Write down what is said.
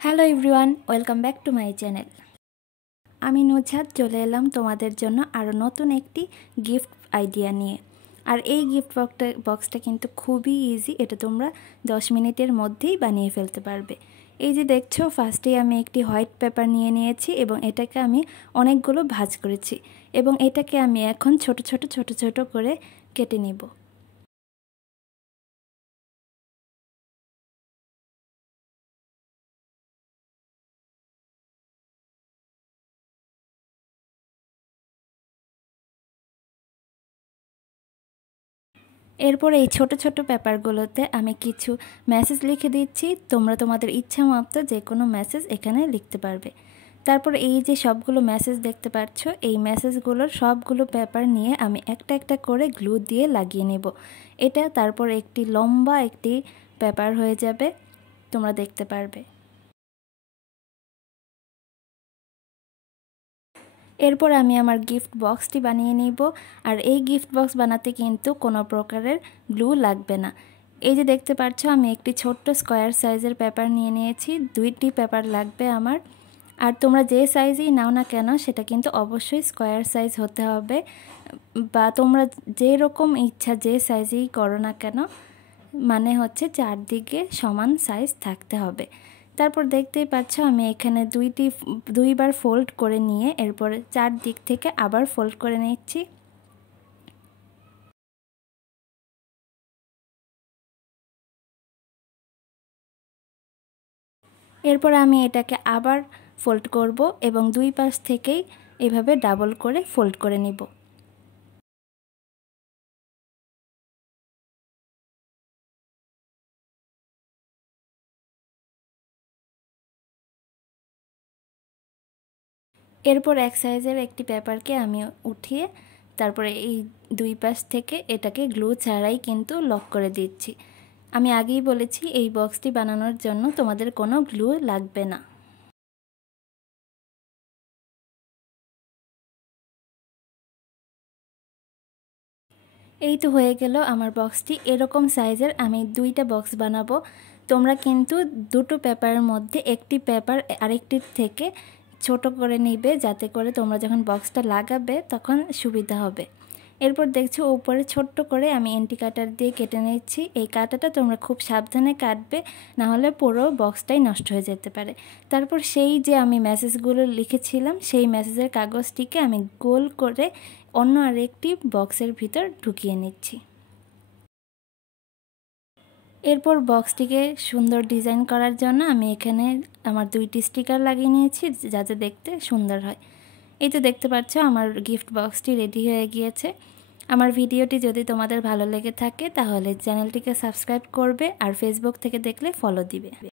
Hello everyone, welcome back to my channel. আমি নুজহাত চলে এলাম তোমাদের জন্য আরও নতুন একটি গিফট আইডিয়া নিয়ে। আর এই গিফট বক্সটা কিন্তু খুবই ইজি, এটা তোমরা 10 মিনিটের মধ্যেই বানিয়ে ফেলতে পারবে। এই যে দেখছো, ফার্স্টেই আমি একটি হোয়াইট পেপার নিয়ে নিয়েছি এবং এটাকে আমি অনেকগুলো ভাঁজ করেছি এবং এটাকে আমি এখন ছোট ছোট করে কেটে নিব। এরপর এই ছোট ছোট পেপারগুলোতে আমি কিছু মেসেজ লিখে দিচ্ছি। তোমরা তোমাদের ইচ্ছা মতো যে কোনো মেসেজ এখানে লিখতে পারবে। তারপর এই যে সবগুলো মেসেজ দেখতে পাচ্ছ, এই মেসেজগুলোর সবগুলো পেপার নিয়ে আমি একটা একটা করে গ্লু দিয়ে লাগিয়ে নেব। এটা তারপর একটি লম্বা একটি পেপার হয়ে যাবে, তোমরা দেখতে পারবে। এরপর আমি আমার গিফট বক্সটি বানিয়ে নিব। আর এই গিফট বক্স বানাতে কিন্তু কোনো প্রকারের গ্লু লাগবে না। এই যে দেখতে পাচ্ছ, আমি একটি ছোট্ট স্কোয়ার সাইজের পেপার নিয়ে নিয়েছি, 2টি পেপার লাগবে আমার। আর তোমরা যে সাইজেই নাও না কেন, সেটা কিন্তু অবশ্যই স্কোয়ার সাইজ হতে হবে, বা তোমরা যে রকম ইচ্ছা যে সাইজেই করো না কেন, মানে হচ্ছে চারদিকে সমান সাইজ থাকতে হবে। তারপর দেখতেই পাচ্ছ আমি এখানে দুইবার ফোল্ড করে নিয়ে এরপরে চারদিক থেকে আবার ফোল্ড করে নিচ্ছি। এরপর আমি এটাকে আবার ফোল্ড করব এবং দুই পাশ থেকেই এভাবে ডাবল করে ফোল্ড করে নিব। এরপর এক সাইজের একটি পেপারকে আমি উঠিয়ে তারপরে এই দুই পাশ থেকে এটাকে গ্লু ছাড়াই কিন্তু লক করে দিচ্ছি। আমি আগেই বলেছি এই বক্সটি বানানোর জন্য তোমাদের কোনো গ্লু লাগবে না। এই তো হয়ে গেল আমার বক্সটি। এরকম সাইজের আমি 2টা বক্স বানাবো। তোমরা কিন্তু দুটো পেপারের মধ্যে একটি পেপার আরেকটির থেকে ছোট করে নিবে, যাতে করে তোমরা যখন বক্সটা লাগাবে তখন সুবিধা হবে। এরপর দেখছো উপরে ছোট্ট করে আমি এন্টি কাটার দিয়ে কেটে নিচ্ছি। এই কাটাটা তোমরা খুব সাবধানে কাটবে, না হলে পুরো বক্সটাই নষ্ট হয়ে যেতে পারে। তারপর সেই যে আমি মেসেজগুলো লিখেছিলাম, সেই মেসেজের কাগজটিকে আমি গোল করে অন্য আরেকটি বক্সের ভিতর ঢুকিয়ে নিচ্ছি। এরপর বক্সটিকে সুন্দর ডিজাইন করার জন্য আমি এখানে আমার 2টি স্টিকার লাগিয়ে নিয়েছি, যাতে দেখতে সুন্দর হয়। এই তো দেখতে পাচ্ছ আমার গিফট বক্সটি রেডি হয়ে গিয়েছে। আমার ভিডিওটি যদি তোমাদের ভালো লেগে থাকে তাহলে চ্যানেলটিকে সাবস্ক্রাইব করবে, আর ফেসবুক থেকে দেখলে ফলো দিবে।